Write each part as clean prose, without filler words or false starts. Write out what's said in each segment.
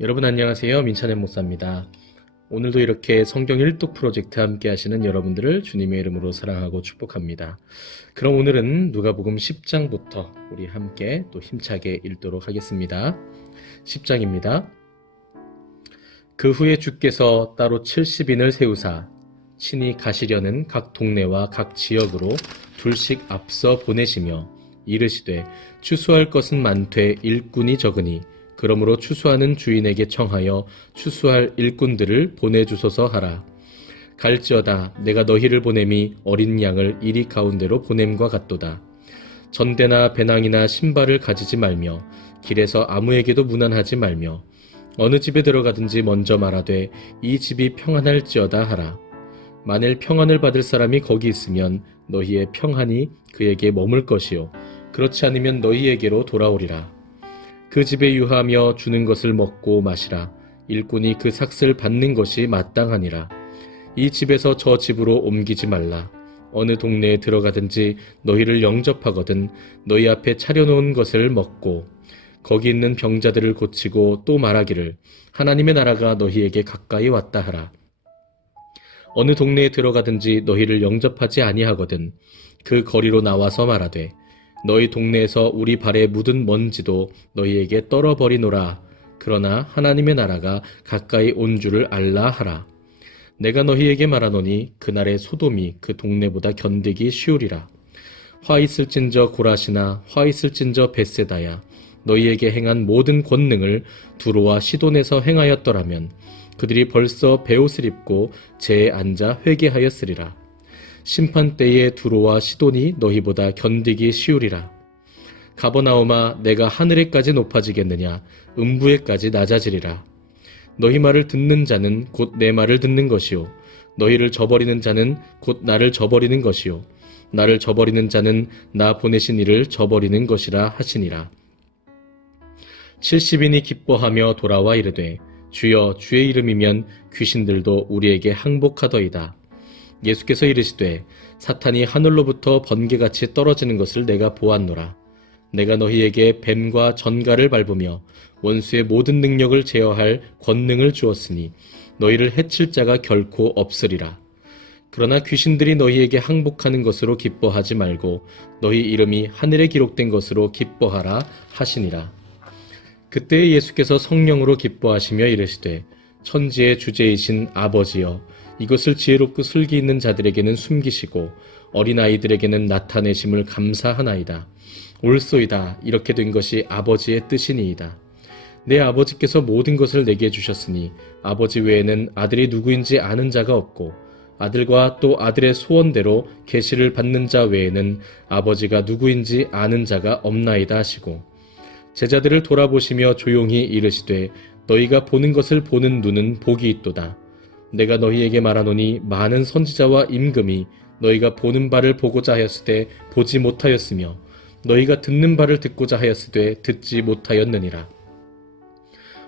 여러분 안녕하세요. 민찬의 목사입니다. 오늘도 이렇게 성경 일독 프로젝트 함께 하시는 여러분들을 주님의 이름으로 사랑하고 축복합니다. 그럼 오늘은 누가복음 10장부터 우리 함께 또 힘차게 읽도록 하겠습니다. 10장입니다. 그 후에 주께서 따로 70인을 세우사 친히 가시려는 각 동네와 각 지역으로 둘씩 앞서 보내시며 이르시되 추수할 것은 많되 일꾼이 적으니 그러므로 추수하는 주인에게 청하여 추수할 일꾼들을 보내주소서 하라. 갈지어다 내가 너희를 보냄이 어린 양을 이리 가운데로 보냄과 같도다. 전대나 배낭이나 신발을 가지지 말며 길에서 아무에게도 문안하지 말며 어느 집에 들어가든지 먼저 말하되 이 집이 평안할지어다 하라. 만일 평안을 받을 사람이 거기 있으면 너희의 평안이 그에게 머물 것이요 그렇지 않으면 너희에게로 돌아오리라. 그 집에 유하며 주는 것을 먹고 마시라. 일꾼이 그 삭슬 받는 것이 마땅하니라. 이 집에서 저 집으로 옮기지 말라. 어느 동네에 들어가든지 너희를 영접하거든 너희 앞에 차려놓은 것을 먹고 거기 있는 병자들을 고치고 또 말하기를 하나님의 나라가 너희에게 가까이 왔다 하라. 어느 동네에 들어가든지 너희를 영접하지 아니하거든 그 거리로 나와서 말하되 너희 동네에서 우리 발에 묻은 먼지도 너희에게 떨어버리노라. 그러나 하나님의 나라가 가까이 온 줄을 알라 하라. 내가 너희에게 말하노니 그날의 소돔이 그 동네보다 견디기 쉬우리라. 화 있을진저 고라시나 화 있을진저 벳세다야 너희에게 행한 모든 권능을 두로와 시돈에서 행하였더라면 그들이 벌써 베옷을 입고 재에 앉아 회개하였으리라. 심판 때에 두로와 시돈이 너희보다 견디기 쉬우리라. 가버나움아 내가 하늘에까지 높아지겠느냐 음부에까지 낮아지리라. 너희 말을 듣는 자는 곧 내 말을 듣는 것이요 너희를 저버리는 자는 곧 나를 저버리는 것이요 나를 저버리는 자는 나 보내신 이를 저버리는 것이라 하시니라. 70인이 기뻐하며 돌아와 이르되 주여 주의 이름이면 귀신들도 우리에게 항복하더이다. 예수께서 이르시되 사탄이 하늘로부터 번개같이 떨어지는 것을 내가 보았노라. 내가 너희에게 뱀과 전갈을 밟으며 원수의 모든 능력을 제어할 권능을 주었으니 너희를 해칠 자가 결코 없으리라. 그러나 귀신들이 너희에게 항복하는 것으로 기뻐하지 말고 너희 이름이 하늘에 기록된 것으로 기뻐하라 하시니라. 그때 예수께서 성령으로 기뻐하시며 이르시되 천지의 주제이신 아버지여 이것을 지혜롭고 슬기 있는 자들에게는 숨기시고 어린아이들에게는 나타내심을 감사하나이다. 옳소이다. 이렇게 된 것이 아버지의 뜻이니이다. 내 아버지께서 모든 것을 내게 주셨으니 아버지 외에는 아들이 누구인지 아는 자가 없고 아들과 또 아들의 소원대로 계시를 받는 자 외에는 아버지가 누구인지 아는 자가 없나이다 하시고 제자들을 돌아보시며 조용히 이르시되 너희가 보는 것을 보는 눈은 복이 있도다. 내가 너희에게 말하노니 많은 선지자와 임금이 너희가 보는 바를 보고자 하였으되 보지 못하였으며 너희가 듣는 바를 듣고자 하였으되 듣지 못하였느니라.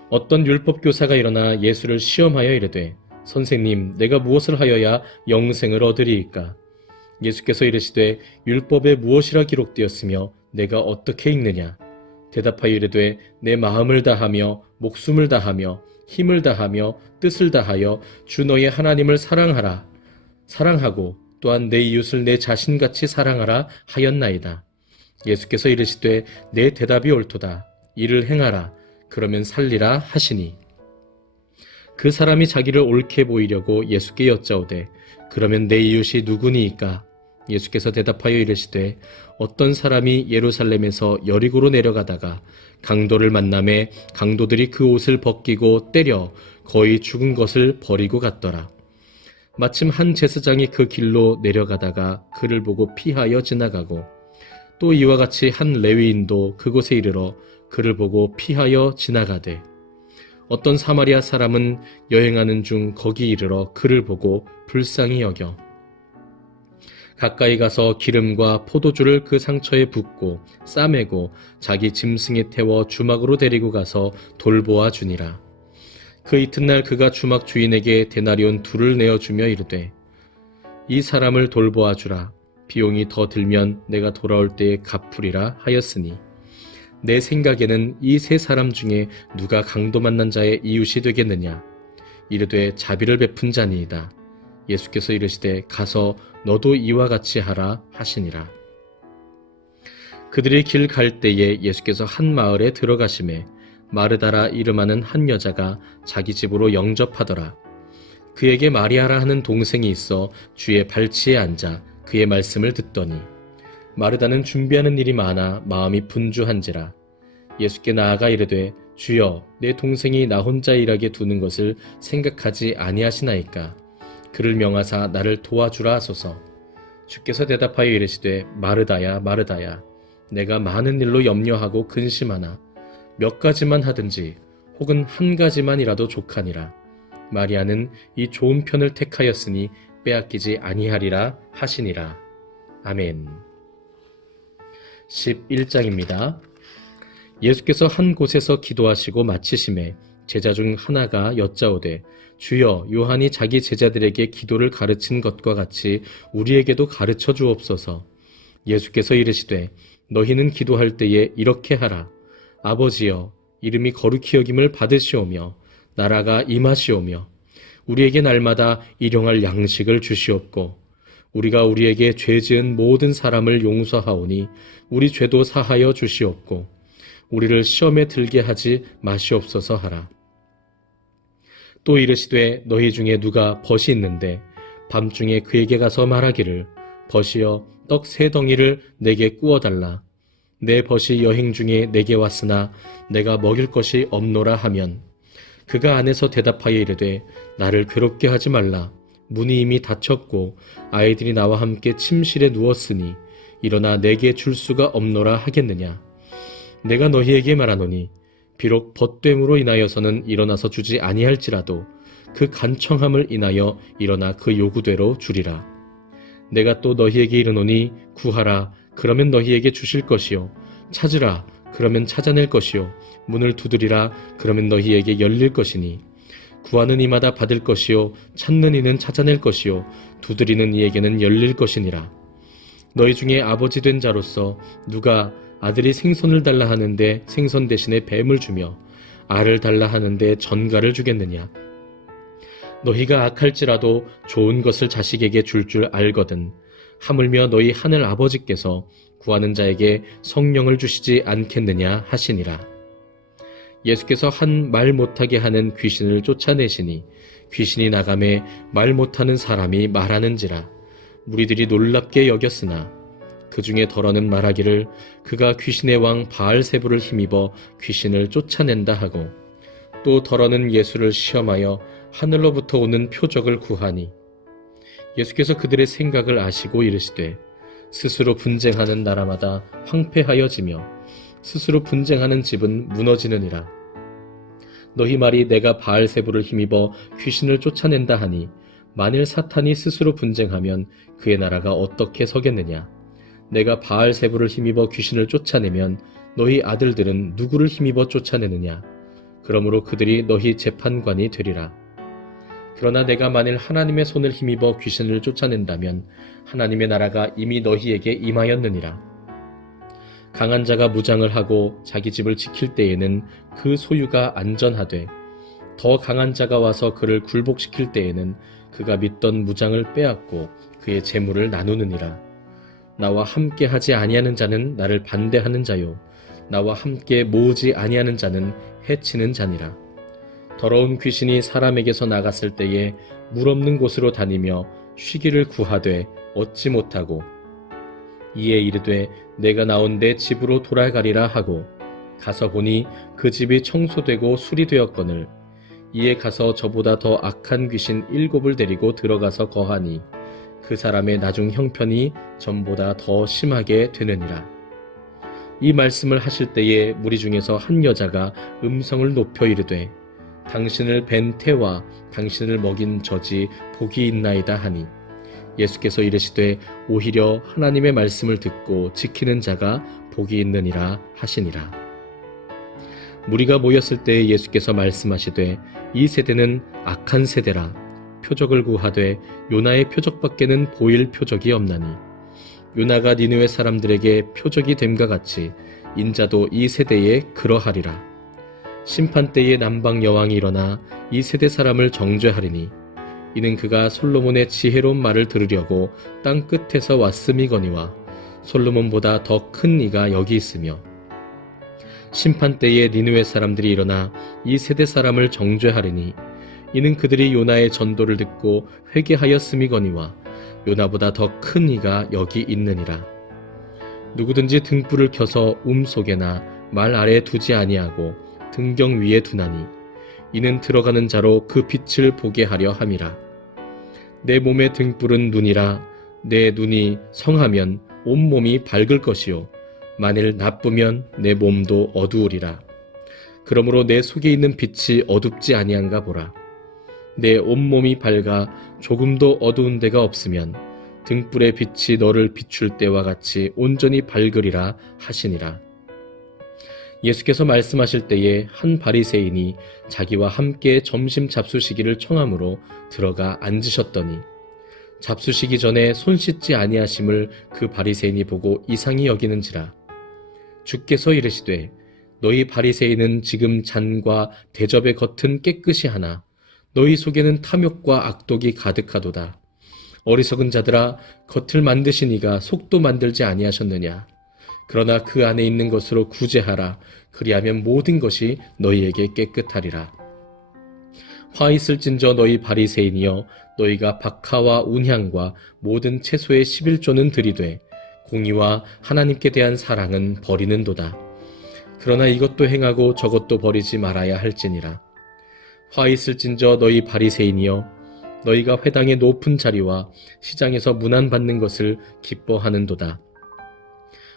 어떤 율법교사가 일어나 예수를 시험하여 이르되 선생님 내가 무엇을 하여야 영생을 얻으리이까? 예수께서 이르시되 율법에 무엇이라 기록되었으며 내가 어떻게 읽느냐? 대답하여 이르되 내 마음을 다하며 목숨을 다하며 힘을 다하며 뜻을 다하여 주 너의 하나님을 사랑하라. 사랑하고 또한 내 이웃을 내 자신같이 사랑하라 하였나이다. 예수께서 이르시되 내 대답이 옳도다. 이를 행하라. 그러면 살리라 하시니 그 사람이 자기를 옳게 보이려고 예수께 여짜오되 그러면 내 이웃이 누구니이까? 예수께서 대답하여 이르시되 어떤 사람이 예루살렘에서 여리고로 내려가다가 강도를 만나매 강도들이 그 옷을 벗기고 때려 거의 죽은 것을 버리고 갔더라. 마침 한 제사장이 그 길로 내려가다가 그를 보고 피하여 지나가고 또 이와 같이 한 레위인도 그곳에 이르러 그를 보고 피하여 지나가되 어떤 사마리아 사람은 여행하는 중 거기 이르러 그를 보고 불쌍히 여겨 가까이 가서 기름과 포도주를 그 상처에 붓고 싸매고 자기 짐승에 태워 주막으로 데리고 가서 돌보아 주니라. 그 이튿날 그가 주막 주인에게 데나리온 2를 내어주며 이르되 이 사람을 돌보아 주라. 비용이 더 들면 내가 돌아올 때에 갚으리라 하였으니 내 생각에는 이 3사람 중에 누가 강도 만난 자의 이웃이 되겠느냐. 이르되 자비를 베푼 자니이다. 예수께서 이르시되 가서 너도 이와 같이 하라 하시니라. 그들이 길 갈 때에 예수께서 한 마을에 들어가심에 마르다라 이름하는 한 여자가 자기 집으로 영접하더라. 그에게 마리아라 하는 동생이 있어 주의 발치에 앉아 그의 말씀을 듣더니 마르다는 준비하는 일이 많아 마음이 분주한지라. 예수께 나아가 이르되 주여 내 동생이 나 혼자 일하게 두는 것을 생각하지 아니하시나이까. 그를 명하사 나를 도와주라 하소서. 주께서 대답하여 이르시되 마르다야 마르다야 내가 많은 일로 염려하고 근심하나 몇 가지만 하든지 혹은 한 가지만이라도 족하니라. 마리아는 이 좋은 편을 택하였으니 빼앗기지 아니하리라 하시니라. 아멘. 11장입니다. 예수께서 한 곳에서 기도하시고 마치심에 제자 중 하나가 여짜오되 주여 요한이 자기 제자들에게 기도를 가르친 것과 같이 우리에게도 가르쳐 주옵소서. 예수께서 이르시되 너희는 기도할 때에 이렇게 하라. 아버지여 이름이 거룩히 여김을 받으시오며 나라가 임하시오며 우리에게 날마다 일용할 양식을 주시옵고 우리가 우리에게 죄 지은 모든 사람을 용서하오니 우리 죄도 사하여 주시옵고 우리를 시험에 들게 하지 마시옵소서 하라. 또 이르시되 너희 중에 누가 벗이 있는데 밤중에 그에게 가서 말하기를 벗이여 떡 3덩이를 내게 구워달라. 내 벗이 여행 중에 내게 왔으나 내가 먹일 것이 없노라 하면 그가 안에서 대답하여 이르되 나를 괴롭게 하지 말라. 문이 이미 닫혔고 아이들이 나와 함께 침실에 누웠으니 일어나 내게 줄 수가 없노라 하겠느냐. 내가 너희에게 말하노니 비록 벗됨으로 인하여서는 일어나서 주지 아니할지라도 그 간청함을 인하여 일어나 그 요구대로 주리라. 내가 또 너희에게 이르노니 구하라 그러면 너희에게 주실 것이요 찾으라 그러면 찾아낼 것이요 문을 두드리라 그러면 너희에게 열릴 것이니 구하는 이마다 받을 것이요 찾는 이는 찾아낼 것이요 두드리는 이에게는 열릴 것이니라. 너희 중에 아버지 된 자로서 누가 아들이 생선을 달라 하는데 생선 대신에 뱀을 주며 알을 달라 하는데 전갈을 주겠느냐. 너희가 악할지라도 좋은 것을 자식에게 줄 알거든 하물며 너희 하늘 아버지께서 구하는 자에게 성령을 주시지 않겠느냐 하시니라. 예수께서 한 말 못하게 하는 귀신을 쫓아내시니 귀신이 나가매 말 못하는 사람이 말하는지라. 무리들이 놀랍게 여겼으나 그 중에 덜어는 말하기를 그가 귀신의 왕 바알세불을 힘입어 귀신을 쫓아낸다 하고 또 덜어는 예수를 시험하여 하늘로부터 오는 표적을 구하니 예수께서 그들의 생각을 아시고 이르시되 스스로 분쟁하는 나라마다 황폐하여지며 스스로 분쟁하는 집은 무너지느니라. 너희 말이 내가 바알세불을 힘입어 귀신을 쫓아낸다 하니 만일 사탄이 스스로 분쟁하면 그의 나라가 어떻게 서겠느냐. 내가 바알세불을 힘입어 귀신을 쫓아내면 너희 아들들은 누구를 힘입어 쫓아내느냐. 그러므로 그들이 너희 재판관이 되리라. 그러나 내가 만일 하나님의 손을 힘입어 귀신을 쫓아낸다면 하나님의 나라가 이미 너희에게 임하였느니라. 강한 자가 무장을 하고 자기 집을 지킬 때에는 그 소유가 안전하되 더 강한 자가 와서 그를 굴복시킬 때에는 그가 믿던 무장을 빼앗고 그의 재물을 나누느니라. 나와 함께 하지 아니하는 자는 나를 반대하는 자요 나와 함께 모으지 아니하는 자는 해치는 자니라. 더러운 귀신이 사람에게서 나갔을 때에 물 없는 곳으로 다니며 쉬기를 구하되 얻지 못하고 이에 이르되 내가 나온 내 집으로 돌아가리라 하고 가서 보니 그 집이 청소되고 수리되었거늘 이에 가서 저보다 더 악한 귀신 7을 데리고 들어가서 거하니 그 사람의 나중 형편이 전보다 더 심하게 되느니라. 이 말씀을 하실 때에 무리 중에서 한 여자가 음성을 높여 이르되 당신을 뵌 태와 당신을 먹인 젖이 복이 있나이다 하니 예수께서 이르시되 오히려 하나님의 말씀을 듣고 지키는 자가 복이 있느니라 하시니라. 무리가 모였을 때에 예수께서 말씀하시되 이 세대는 악한 세대라. 표적을 구하되 요나의 표적밖에는 보일 표적이 없나니 요나가 니느웨 사람들에게 표적이 됨과 같이 인자도 이 세대에 그러하리라. 심판 때에 남방 여왕이 일어나 이 세대 사람을 정죄하리니 이는 그가 솔로몬의 지혜로운 말을 들으려고 땅 끝에서 왔음이거니와 솔로몬보다 더 큰 이가 여기 있으며 심판 때에 니느웨 사람들이 일어나 이 세대 사람을 정죄하리니 이는 그들이 요나의 전도를 듣고 회개하였음이거니와 요나보다 더 큰 이가 여기 있느니라. 누구든지 등불을 켜서 속에나 말 아래에 두지 아니하고 등경 위에 두나니 이는 들어가는 자로 그 빛을 보게 하려 함이라. 내 몸의 등불은 눈이라. 내 눈이 성하면 온몸이 밝을 것이요 만일 나쁘면 내 몸도 어두우리라. 그러므로 내 속에 있는 빛이 어둡지 아니한가 보라. 내 온몸이 밝아 조금도 어두운 데가 없으면 등불의 빛이 너를 비출 때와 같이 온전히 밝으리라 하시니라. 예수께서 말씀하실 때에 한 바리새인이 자기와 함께 점심 잡수시기를 청함으로 들어가 앉으셨더니 잡수시기 전에 손 씻지 아니하심을 그 바리새인이 보고 이상히 여기는지라. 주께서 이르시되 너희 바리새인은 지금 잔과 대접의 겉은 깨끗이 하나 너희 속에는 탐욕과 악독이 가득하도다. 어리석은 자들아, 겉을 만드신 이가 속도 만들지 아니하셨느냐. 그러나 그 안에 있는 것으로 구제하라. 그리하면 모든 것이 너희에게 깨끗하리라. 화 있을진저 너희 바리새인이여, 너희가 박하와 운향과 모든 채소의 11조는 들이되 공의와 하나님께 대한 사랑은 버리는도다. 그러나 이것도 행하고 저것도 버리지 말아야 할지니라. 화 있을진저 너희 바리새인이여, 너희가 회당의 높은 자리와 시장에서 문안받는 것을 기뻐하는도다.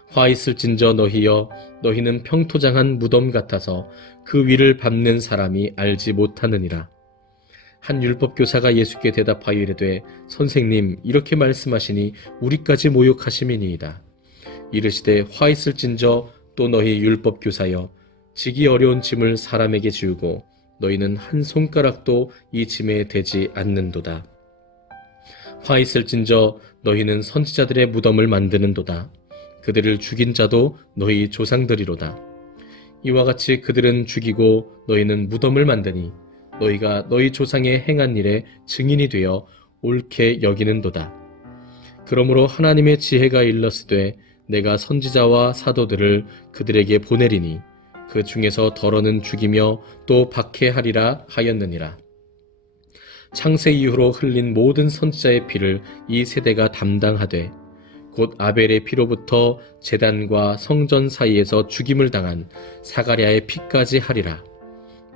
화 있을진저 너희여, 너희는 평토장한 무덤 같아서 그 위를 밟는 사람이 알지 못하느니라. 한 율법교사가 예수께 대답하여 이르되 선생님, 이렇게 말씀하시니 우리까지 모욕하심이니이다. 이르시되 화 있을진저 또 너희 율법교사여, 지기 어려운 짐을 사람에게 지우고 너희는 한 손가락도 이 짐에 대지 않는도다. 화 있을진저 너희는 선지자들의 무덤을 만드는도다. 그들을 죽인 자도 너희 조상들이로다. 이와 같이 그들은 죽이고 너희는 무덤을 만드니 너희가 너희 조상의 행한 일에 증인이 되어 옳게 여기는도다. 그러므로 하나님의 지혜가 일렀으되 내가 선지자와 사도들을 그들에게 보내리니 그 중에서 덜어는 죽이며 또 박해하리라 하였느니라. 창세 이후로 흘린 모든 선지자의 피를 이 세대가 담당하되 곧 아벨의 피로부터 제단과 성전 사이에서 죽임을 당한 사가랴의 피까지 하리라.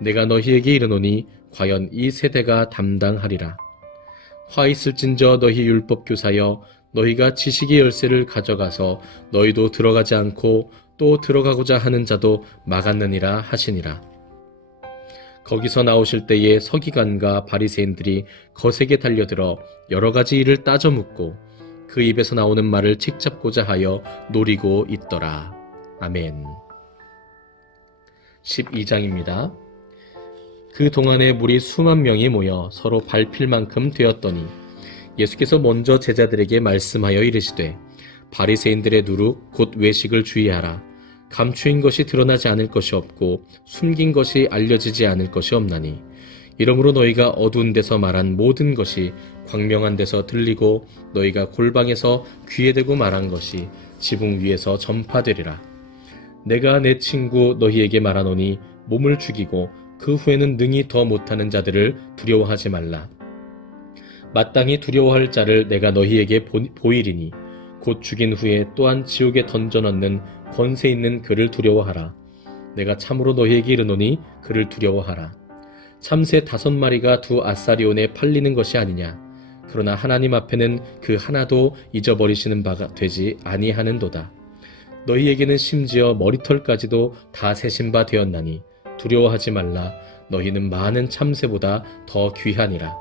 내가 너희에게 이르노니 과연 이 세대가 담당하리라. 화 있을진저 너희 율법교사여, 너희가 지식의 열쇠를 가져가서 너희도 들어가지 않고 또 들어가고자 하는 자도 막았느니라 하시니라. 거기서 나오실 때에 서기관과 바리새인들이 거세게 달려들어 여러 가지 일을 따져 묻고 그 입에서 나오는 말을 책잡고자 하여 노리고 있더라. 아멘. 12장입니다. 그 동안에 무리 수만 명이 모여 서로 밟힐 만큼 되었더니 예수께서 먼저 제자들에게 말씀하여 이르시되 바리새인들의 누룩 곧 외식을 주의하라. 감추인 것이 드러나지 않을 것이 없고 숨긴 것이 알려지지 않을 것이 없나니 이러므로 너희가 어두운 데서 말한 모든 것이 광명한 데서 들리고 너희가 골방에서 귀에 대고 말한 것이 지붕 위에서 전파되리라. 내가 내 친구 너희에게 말하노니 몸을 죽이고 그 후에는 능히 더 못하는 자들을 두려워하지 말라. 마땅히 두려워할 자를 내가 너희에게 보이리니 곧 죽인 후에 또한 지옥에 던져 넣는 권세 있는 그를 두려워하라. 내가 참으로 너희에게 이르노니 그를 두려워하라. 참새 5마리가 두 아사리온에 팔리는 것이 아니냐. 그러나 하나님 앞에는 그 하나도 잊어버리시는 바가 되지 아니하는도다. 너희에게는 심지어 머리털까지도 다 세신 바 되었나니 두려워하지 말라. 너희는 많은 참새보다 더 귀하니라.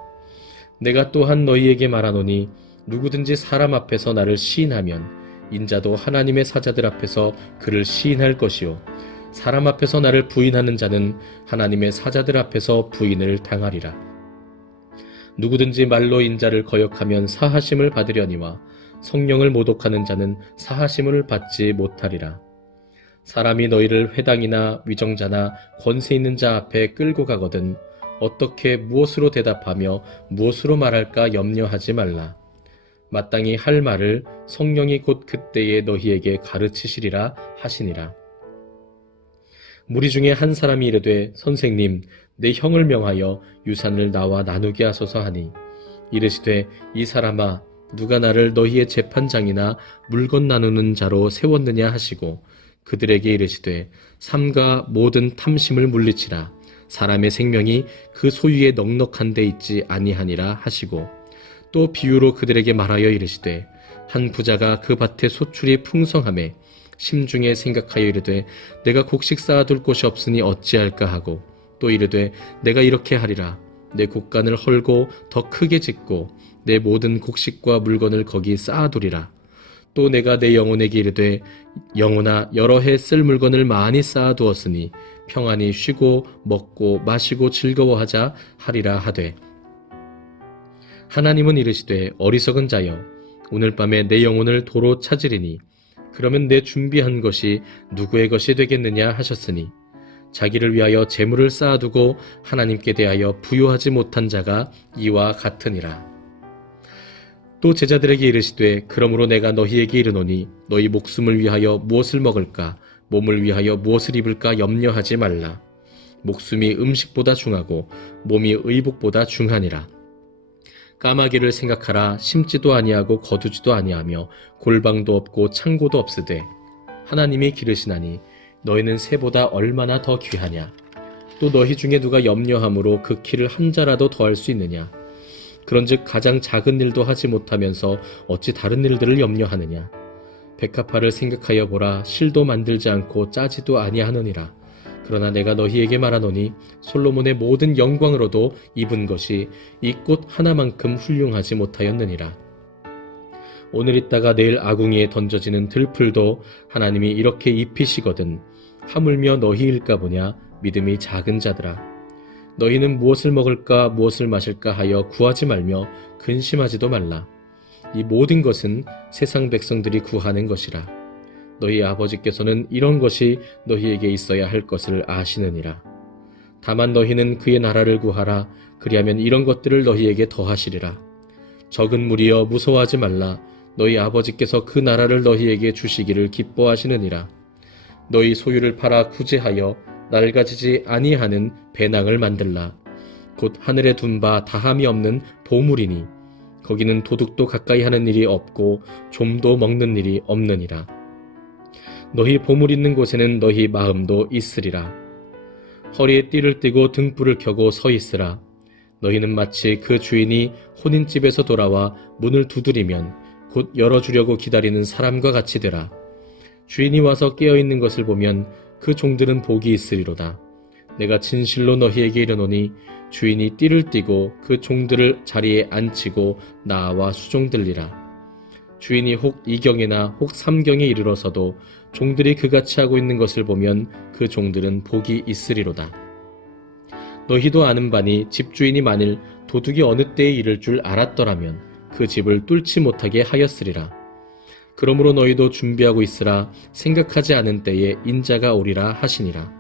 내가 또한 너희에게 말하노니 누구든지 사람 앞에서 나를 시인하면 인자도 하나님의 사자들 앞에서 그를 시인할 것이요 사람 앞에서 나를 부인하는 자는 하나님의 사자들 앞에서 부인을 당하리라. 누구든지 말로 인자를 거역하면 사하심을 받으려니와 성령을 모독하는 자는 사하심을 받지 못하리라. 사람이 너희를 회당이나 위정자나 권세 있는 자 앞에 끌고 가거든 어떻게 무엇으로 대답하며 무엇으로 말할까 염려하지 말라. 마땅히 할 말을 성령이 곧 그때에 너희에게 가르치시리라 하시니라. 무리 중에 한 사람이 이르되 선생님 내 형을 명하여 유산을 나와 나누게 하소서 하니 이르시되 이 사람아 누가 나를 너희의 재판장이나 물건 나누는 자로 세웠느냐 하시고 그들에게 이르시되 삼가 모든 탐심을 물리치라. 사람의 생명이 그 소유에 넉넉한 데 있지 아니하니라 하시고 또 비유로 그들에게 말하여 이르시되 한 부자가 그 밭에 소출이 풍성하매 심중에 생각하여 이르되 내가 곡식 쌓아둘 곳이 없으니 어찌할까 하고 또 이르되 내가 이렇게 하리라. 내 곡간을 헐고 더 크게 짓고 내 모든 곡식과 물건을 거기 쌓아두리라. 또 내가 내 영혼에게 이르되 영혼아 여러 해 쓸 물건을 많이 쌓아두었으니 평안히 쉬고 먹고 마시고 즐거워하자 하리라 하되 하나님은 이르시되 어리석은 자여 오늘 밤에 내 영혼을 도로 찾으리니 그러면 내 준비한 것이 누구의 것이 되겠느냐 하셨으니 자기를 위하여 재물을 쌓아두고 하나님께 대하여 부요하지 못한 자가 이와 같으니라. 또 제자들에게 이르시되 그러므로 내가 너희에게 이르노니 너희 목숨을 위하여 무엇을 먹을까 몸을 위하여 무엇을 입을까 염려하지 말라. 목숨이 음식보다 중하고 몸이 의복보다 중하니라. 까마귀를 생각하라. 심지도 아니하고 거두지도 아니하며 골방도 없고 창고도 없으되 하나님이 기르시나니 너희는 새보다 얼마나 더 귀하냐. 또 너희 중에 누가 염려함으로 그 키를 한 자라도 더할 수 있느냐. 그런즉 가장 작은 일도 하지 못하면서 어찌 다른 일들을 염려하느냐. 백합화를 생각하여 보라. 실도 만들지 않고 짜지도 아니하느니라. 그러나 내가 너희에게 말하노니 솔로몬의 모든 영광으로도 입은 것이 이 꽃 하나만큼 훌륭하지 못하였느니라. 오늘 있다가 내일 아궁이에 던져지는 들풀도 하나님이 이렇게 입히시거든 하물며 너희일까 보냐. 믿음이 작은 자들아. 너희는 무엇을 먹을까 무엇을 마실까 하여 구하지 말며 근심하지도 말라. 이 모든 것은 세상 백성들이 구하는 것이라. 너희 아버지께서는 이런 것이 너희에게 있어야 할 것을 아시느니라. 다만 너희는 그의 나라를 구하라. 그리하면 이런 것들을 너희에게 더하시리라. 적은 무리여 무서워하지 말라. 너희 아버지께서 그 나라를 너희에게 주시기를 기뻐하시느니라. 너희 소유를 팔아 구제하여 낡아지지 아니하는 배낭을 만들라. 곧 하늘에 둔 바 다함이 없는 보물이니 거기는 도둑도 가까이 하는 일이 없고 좀도 먹는 일이 없느니라. 너희 보물 있는 곳에는 너희 마음도 있으리라. 허리에 띠를 띠고 등불을 켜고 서 있으라. 너희는 마치 그 주인이 혼인집에서 돌아와 문을 두드리면 곧 열어주려고 기다리는 사람과 같이 되라. 주인이 와서 깨어있는 것을 보면 그 종들은 복이 있으리로다. 내가 진실로 너희에게 이르노니 주인이 띠를 띠고 그 종들을 자리에 앉히고 나와 수종들리라. 주인이 혹 이경이나 혹 삼경에 이르러서도 종들이 그같이 하고 있는 것을 보면 그 종들은 복이 있으리로다. 너희도 아는 바니 집주인이 만일 도둑이 어느 때에 이를 줄 알았더라면 그 집을 뚫지 못하게 하였으리라. 그러므로 너희도 준비하고 있으라. 생각하지 않은 때에 인자가 오리라 하시니라.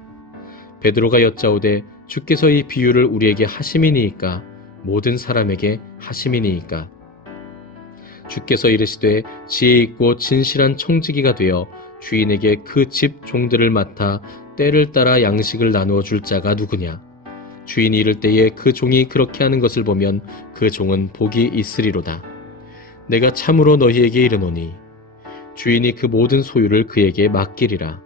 베드로가 여짜오되 주께서 이 비유를 우리에게 하심이니이까 모든 사람에게 하심이니이까. 주께서 이르시되 지혜 있고 진실한 청지기가 되어 주인에게 그 집 종들을 맡아 때를 따라 양식을 나누어 줄 자가 누구냐. 주인이 이를 때에 그 종이 그렇게 하는 것을 보면 그 종은 복이 있으리로다. 내가 참으로 너희에게 이르노니 주인이 그 모든 소유를 그에게 맡기리라.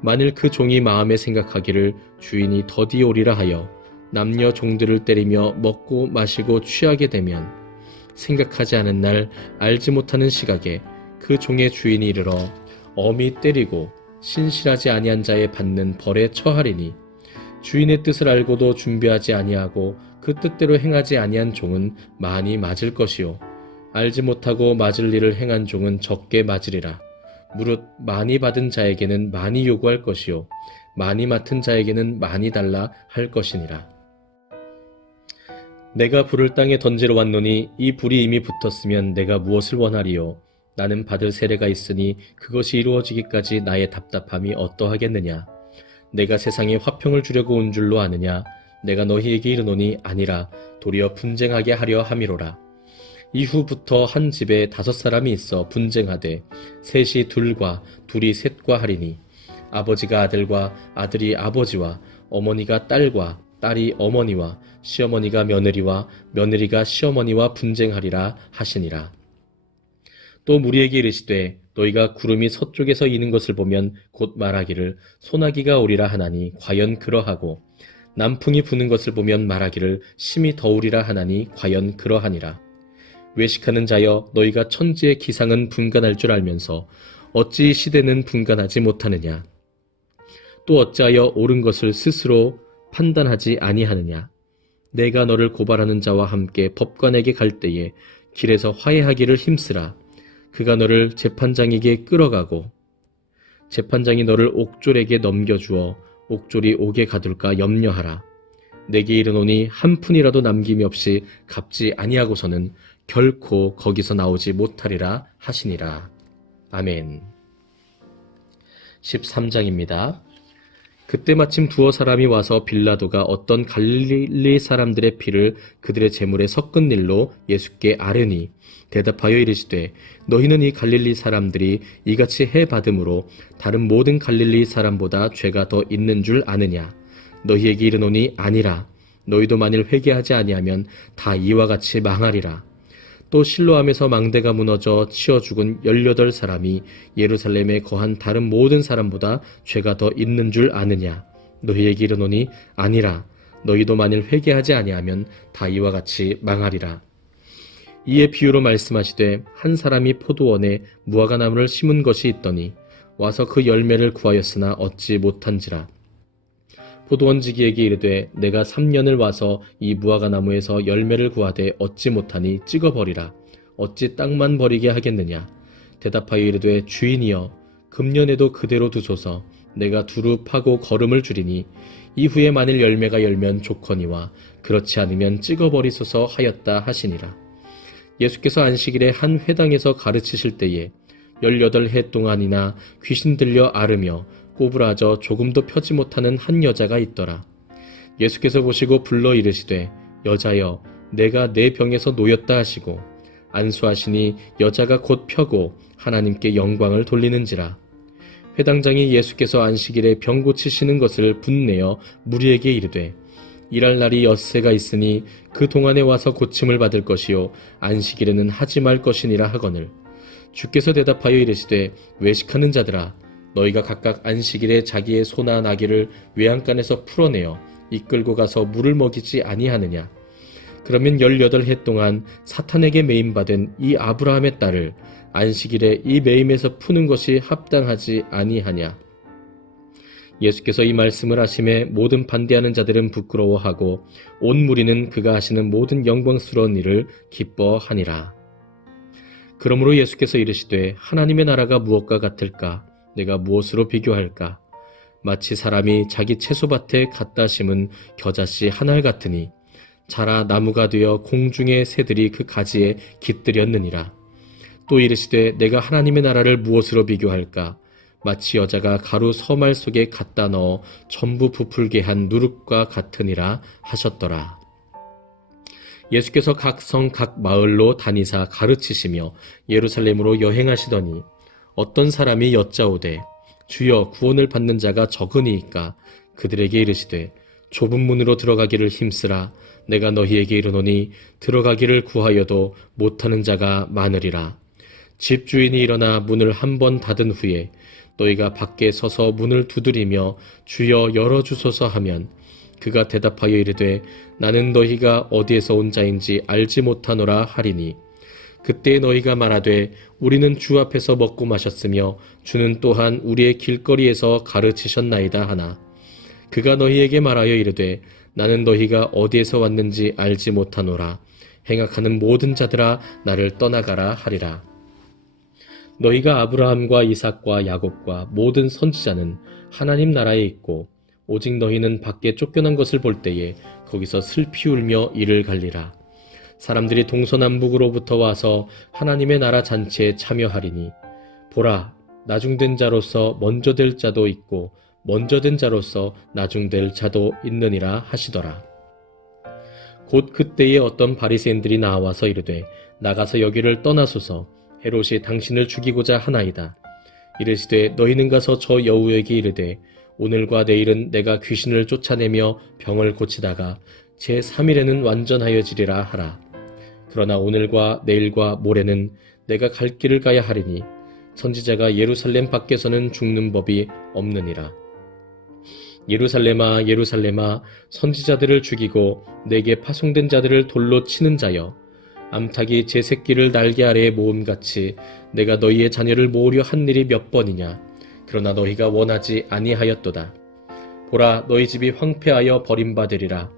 만일 그 종이 마음에 생각하기를 주인이 더디 오리라 하여 남녀 종들을 때리며 먹고 마시고 취하게 되면 생각하지 않은 날 알지 못하는 시각에 그 종의 주인이 이르러 엄히 때리고 신실하지 아니한 자에 받는 벌에 처하리니 주인의 뜻을 알고도 준비하지 아니하고 그 뜻대로 행하지 아니한 종은 많이 맞을 것이요 알지 못하고 맞을 일을 행한 종은 적게 맞으리라. 무릇 많이 받은 자에게는 많이 요구할 것이요 많이 맡은 자에게는 많이 달라 할 것이니라. 내가 불을 땅에 던지러 왔노니 이 불이 이미 붙었으면 내가 무엇을 원하리요? 나는 받을 세례가 있으니 그것이 이루어지기까지 나의 답답함이 어떠하겠느냐? 내가 세상에 화평을 주려고 온 줄로 아느냐? 내가 너희에게 이르노니 아니라 도리어 분쟁하게 하려 함이로라. 이후부터 한 집에 5사람이 있어 분쟁하되 셋이 둘과 둘이 셋과 하리니 아버지가 아들과 아들이 아버지와 어머니가 딸과 딸이 어머니와 시어머니가 며느리와 며느리가 시어머니와 분쟁하리라 하시니라. 또 무리에게 이르시되 너희가 구름이 서쪽에서 이는 것을 보면 곧 말하기를 소나기가 오리라 하나니 과연 그러하고 남풍이 부는 것을 보면 말하기를 심히 더우리라 하나니 과연 그러하니라. 외식하는 자여 너희가 천지의 기상은 분간할 줄 알면서 어찌 시대는 분간하지 못하느냐. 또 어찌하여 옳은 것을 스스로 판단하지 아니하느냐. 내가 너를 고발하는 자와 함께 법관에게 갈 때에 길에서 화해하기를 힘쓰라. 그가 너를 재판장에게 끌어가고 재판장이 너를 옥졸에게 넘겨주어 옥졸이 옥에 가둘까 염려하라. 내게 이르노니 한 푼이라도 남김이 없이 갚지 아니하고서는 결코 거기서 나오지 못하리라 하시니라. 아멘. 13장입니다. 그때 마침 두어 사람이 와서 빌라도가 어떤 갈릴리 사람들의 피를 그들의 제물에 섞은 일로 예수께 아뢰니 대답하여 이르시되 너희는 이 갈릴리 사람들이 이같이 해 받음으로 다른 모든 갈릴리 사람보다 죄가 더 있는 줄 아느냐. 너희에게 이르노니 아니라. 너희도 만일 회개하지 아니하면 다 이와 같이 망하리라. 또 실로암에서 망대가 무너져 치어 죽은 18사람이 예루살렘에 거한 다른 모든 사람보다 죄가 더 있는 줄 아느냐. 너희에게 이르노니 아니라. 너희도 만일 회개하지 아니하면 다 이와 같이 망하리라. 이에 비유로 말씀하시되 한 사람이 포도원에 무화과나무를 심은 것이 있더니 와서 그 열매를 구하였으나 얻지 못한지라. 포도원지기에게 이르되 내가 3년을 와서 이 무화과나무에서 열매를 구하되 얻지 못하니 찍어버리라. 어찌 땅만 버리게 하겠느냐. 대답하여 이르되 주인이여 금년에도 그대로 두소서. 내가 두루 파고 거름을 주리니 이후에 만일 열매가 열면 좋거니와 그렇지 않으면 찍어버리소서 하였다 하시니라. 예수께서 안식일에 한 회당에서 가르치실 때에 18해 동안이나 귀신 들려 앓으며 꼬부라져 조금도 펴지 못하는 한 여자가 있더라. 예수께서 보시고 불러 이르시되 여자여 내가 내 병에서 놓였다 하시고 안수하시니 여자가 곧 펴고 하나님께 영광을 돌리는지라. 회당장이 예수께서 안식일에 병 고치시는 것을 분내어 무리에게 이르되 일할 날이 엿새가 있으니 그 동안에 와서 고침을 받을 것이요 안식일에는 하지 말 것이니라 하거늘. 주께서 대답하여 이르시되 외식하는 자들아 너희가 각각 안식일에 자기의 소나 나귀를 외양간에서 풀어내어 이끌고 가서 물을 먹이지 아니하느냐. 그러면 18해 동안 사탄에게 매임받은 이 아브라함의 딸을 안식일에 이 매임에서 푸는 것이 합당하지 아니하냐. 예수께서 이 말씀을 하심에 모든 반대하는 자들은 부끄러워하고 온 무리는 그가 하시는 모든 영광스러운 일을 기뻐하니라. 그러므로 예수께서 이르시되 하나님의 나라가 무엇과 같을까? 내가 무엇으로 비교할까? 마치 사람이 자기 채소밭에 갖다 심은 겨자씨 한 알 같으니 자라 나무가 되어 공중의 새들이 그 가지에 깃들였느니라. 또 이르시되 내가 하나님의 나라를 무엇으로 비교할까? 마치 여자가 가루 서말 속에 갖다 넣어 전부 부풀게 한 누룩과 같으니라 하셨더라. 예수께서 각 성 각 마을로 다니사 가르치시며 예루살렘으로 여행하시더니 어떤 사람이 여짜오되 주여 구원을 받는 자가 적으니이까. 그들에게 이르시되 좁은 문으로 들어가기를 힘쓰라. 내가 너희에게 이르노니 들어가기를 구하여도 못하는 자가 많으리라. 집주인이 일어나 문을 한 번 닫은 후에 너희가 밖에 서서 문을 두드리며 주여 열어주소서 하면 그가 대답하여 이르되 나는 너희가 어디에서 온 자인지 알지 못하노라 하리니 그때 너희가 말하되 우리는 주 앞에서 먹고 마셨으며 주는 또한 우리의 길거리에서 가르치셨나이다 하나 그가 너희에게 말하여 이르되 나는 너희가 어디에서 왔는지 알지 못하노라. 행악하는 모든 자들아 나를 떠나가라 하리라. 너희가 아브라함과 이삭과 야곱과 모든 선지자는 하나님 나라에 있고 오직 너희는 밖에 쫓겨난 것을 볼 때에 거기서 슬피 울며 이를 갈리라. 사람들이 동서남북으로부터 와서 하나님의 나라 잔치에 참여하리니 보라, 나중된 자로서 먼저 될 자도 있고 먼저 된 자로서 나중될 자도 있느니라 하시더라. 곧 그때에 어떤 바리새인들이 나와서 이르되 나가서 여기를 떠나소서. 헤롯이 당신을 죽이고자 하나이다. 이르시되 너희는 가서 저 여우에게 이르되 오늘과 내일은 내가 귀신을 쫓아내며 병을 고치다가 제3일에는 완전하여지리라 하라. 그러나 오늘과 내일과 모레는 내가 갈 길을 가야 하리니 선지자가 예루살렘 밖에서는 죽는 법이 없느니라. 예루살렘아 예루살렘아 선지자들을 죽이고 내게 파송된 자들을 돌로 치는 자여, 암탉이 제 새끼를 날개 아래에 모음같이 내가 너희의 자녀를 모으려 한 일이 몇 번이냐. 그러나 너희가 원하지 아니하였도다. 보라, 너희 집이 황폐하여 버림받으리라.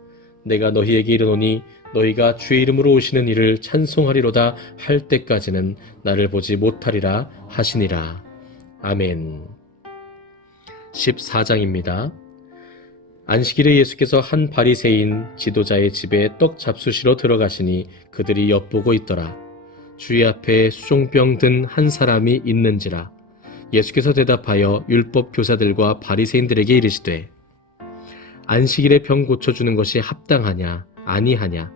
내가 너희에게 이르노니 너희가 주의 이름으로 오시는 이를 찬송하리로다 할 때까지는 나를 보지 못하리라 하시니라. 아멘. 14장입니다. 안식일에 예수께서 한 바리새인 지도자의 집에 떡 잡수시러 들어가시니 그들이 엿보고 있더라. 주의 앞에 수종병 든 한 사람이 있는지라. 예수께서 대답하여 율법 교사들과 바리새인들에게 이르시되 안식일에 병 고쳐주는 것이 합당하냐 아니하냐.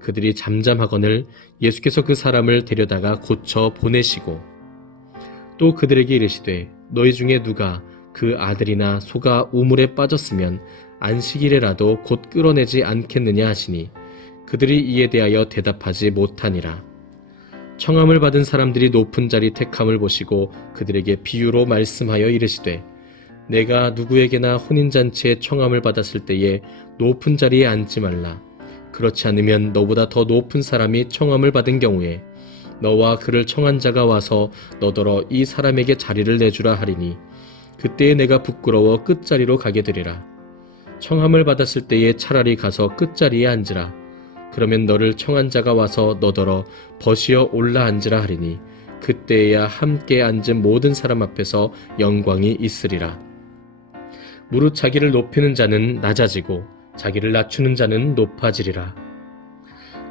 그들이 잠잠하거늘 예수께서 그 사람을 데려다가 고쳐 보내시고 또 그들에게 이르시되 너희 중에 누가 그 아들이나 소가 우물에 빠졌으면 안식일에라도 곧 끌어내지 않겠느냐 하시니 그들이 이에 대하여 대답하지 못하니라. 청함을 받은 사람들이 높은 자리 택함을 보시고 그들에게 비유로 말씀하여 이르시되 내가 누구에게나 혼인잔치에 청함을 받았을 때에 높은 자리에 앉지 말라. 그렇지 않으면 너보다 더 높은 사람이 청함을 받은 경우에 너와 그를 청한 자가 와서 너더러 이 사람에게 자리를 내주라 하리니 그때에 내가 부끄러워 끝자리로 가게 되리라. 청함을 받았을 때에 차라리 가서 끝자리에 앉으라. 그러면 너를 청한 자가 와서 너더러 벗이어 올라 앉으라 하리니 그때에야 함께 앉은 모든 사람 앞에서 영광이 있으리라. 무릇 자기를 높이는 자는 낮아지고 자기를 낮추는 자는 높아지리라.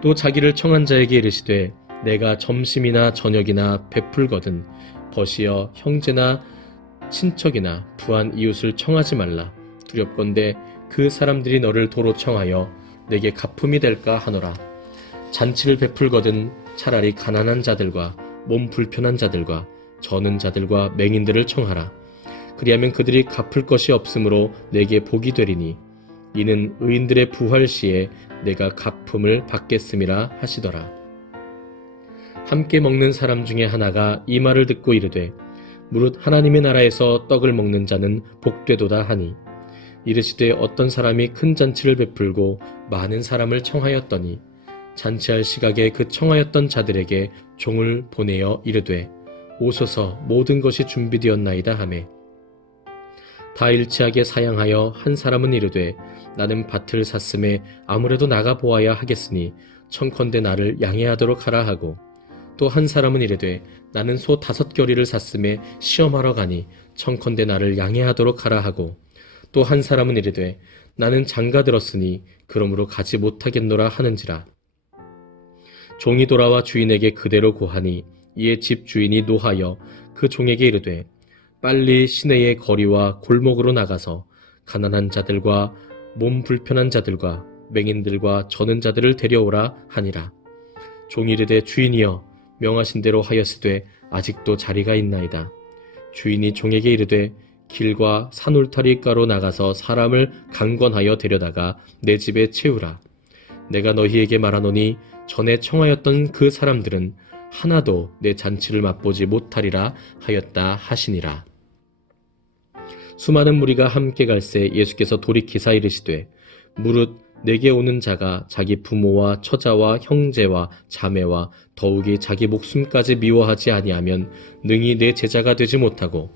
또 자기를 청한 자에게 이르시되 내가 점심이나 저녁이나 베풀거든 벗이어 형제나 친척이나 부한 이웃을 청하지 말라. 두렵건대 그 사람들이 너를 도로 청하여 내게 가품이 될까 하노라. 잔치를 베풀거든 차라리 가난한 자들과 몸 불편한 자들과 저는 자들과 맹인들을 청하라. 그리하면 그들이 갚을 것이 없으므로 내게 복이 되리니 이는 의인들의 부활 시에 내가 가품을 받겠음이라 하시더라. 함께 먹는 사람 중에 하나가 이 말을 듣고 이르되 무릇 하나님의 나라에서 떡을 먹는 자는 복되도다 하니 이르시되 어떤 사람이 큰 잔치를 베풀고 많은 사람을 청하였더니 잔치할 시각에 그 청하였던 자들에게 종을 보내어 이르되 오소서 모든 것이 준비되었나이다 하매 다 일치하게 사양하여 한 사람은 이르되 나는 밭을 샀음에 아무래도 나가 보아야 하겠으니 청컨대 나를 양해하도록 하라 하고 또 한 사람은 이르되 나는 소 5겨리를 샀음에 시험하러 가니 청컨대 나를 양해하도록 하라 하고 또 한 사람은 이르되 나는 장가 들었으니 그러므로 가지 못하겠노라 하는지라. 종이 돌아와 주인에게 그대로 고하니 이에 집 주인이 노하여 그 종에게 이르되 빨리 시내의 거리와 골목으로 나가서 가난한 자들과 몸 불편한 자들과 맹인들과 저는 자들을 데려오라 하니라. 종이 이르되 주인이여 명하신 대로 하였으되 아직도 자리가 있나이다. 주인이 종에게 이르되 길과 산울타리가로 나가서 사람을 강권하여 데려다가 내 집에 채우라. 내가 너희에게 말하노니 전에 청하였던 그 사람들은 하나도 내 잔치를 맛보지 못하리라 하였다 하시니라. 수많은 무리가 함께 갈새 예수께서 돌이키사 이르시되 무릇 내게 오는 자가 자기 부모와 처자와 형제와 자매와 더욱이 자기 목숨까지 미워하지 아니하면 능히 내 제자가 되지 못하고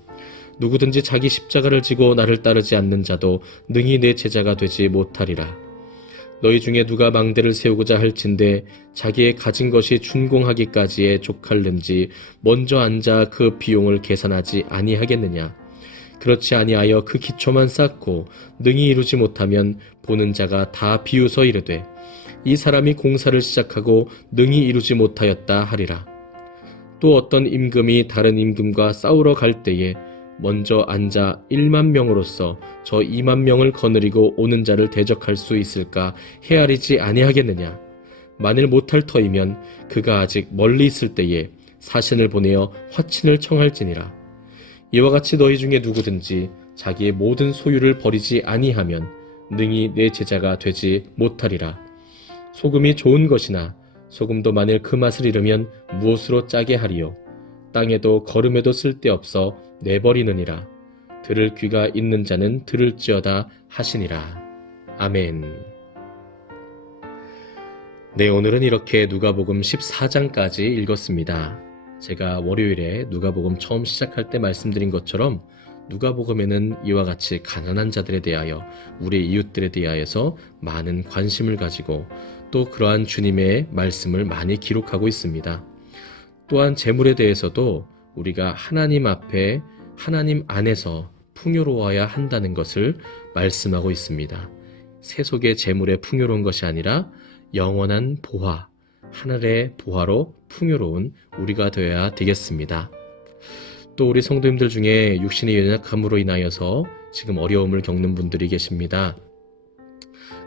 누구든지 자기 십자가를 지고 나를 따르지 않는 자도 능히 내 제자가 되지 못하리라. 너희 중에 누가 망대를 세우고자 할진대 자기의 가진 것이 준공하기까지에 족할는지 먼저 앉아 그 비용을 계산하지 아니하겠느냐. 그렇지 아니하여 그 기초만 쌓고 능히 이루지 못하면 보는 자가 다 비웃어 이르되 이 사람이 공사를 시작하고 능히 이루지 못하였다 하리라. 또 어떤 임금이 다른 임금과 싸우러 갈 때에 먼저 앉아 1만 명으로서 저 2만 명을 거느리고 오는 자를 대적할 수 있을까 헤아리지 아니하겠느냐. 만일 못할 터이면 그가 아직 멀리 있을 때에 사신을 보내어 화친을 청할지니라. 이와 같이 너희 중에 누구든지 자기의 모든 소유를 버리지 아니하면 능히 내 제자가 되지 못하리라. 소금이 좋은 것이나 소금도 만일 그 맛을 잃으면 무엇으로 짜게 하리요. 땅에도 거름에도 쓸데없어 내버리느니라. 들을 귀가 있는 자는 들을지어다 하시니라. 아멘. 네, 오늘은 이렇게 누가복음 14장까지 읽었습니다. 제가 월요일에 누가복음 처음 시작할 때 말씀드린 것처럼 누가복음에는 이와 같이 가난한 자들에 대하여 우리 이웃들에 대하여서 많은 관심을 가지고 또 그러한 주님의 말씀을 많이 기록하고 있습니다. 또한 재물에 대해서도 우리가 하나님 앞에 하나님 안에서 풍요로워야 한다는 것을 말씀하고 있습니다. 세속의 재물에 풍요로운 것이 아니라 영원한 보화, 하늘의 보화로 풍요로운 우리가 되어야 되겠습니다. 또 우리 성도님들 중에 육신의 연약함으로 인하여서 지금 어려움을 겪는 분들이 계십니다.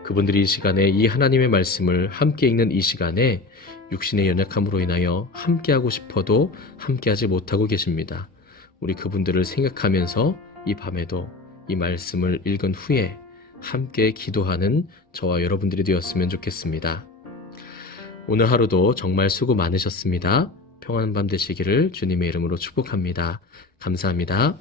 그분들이 이 시간에 이 하나님의 말씀을 함께 읽는 이 시간에 육신의 연약함으로 인하여 함께하고 싶어도 함께하지 못하고 계십니다. 우리 그분들을 생각하면서 이 밤에도 이 말씀을 읽은 후에 함께 기도하는 저와 여러분들이 되었으면 좋겠습니다. 오늘 하루도 정말 수고 많으셨습니다. 평안한 밤 되시기를 주님의 이름으로 축복합니다. 감사합니다.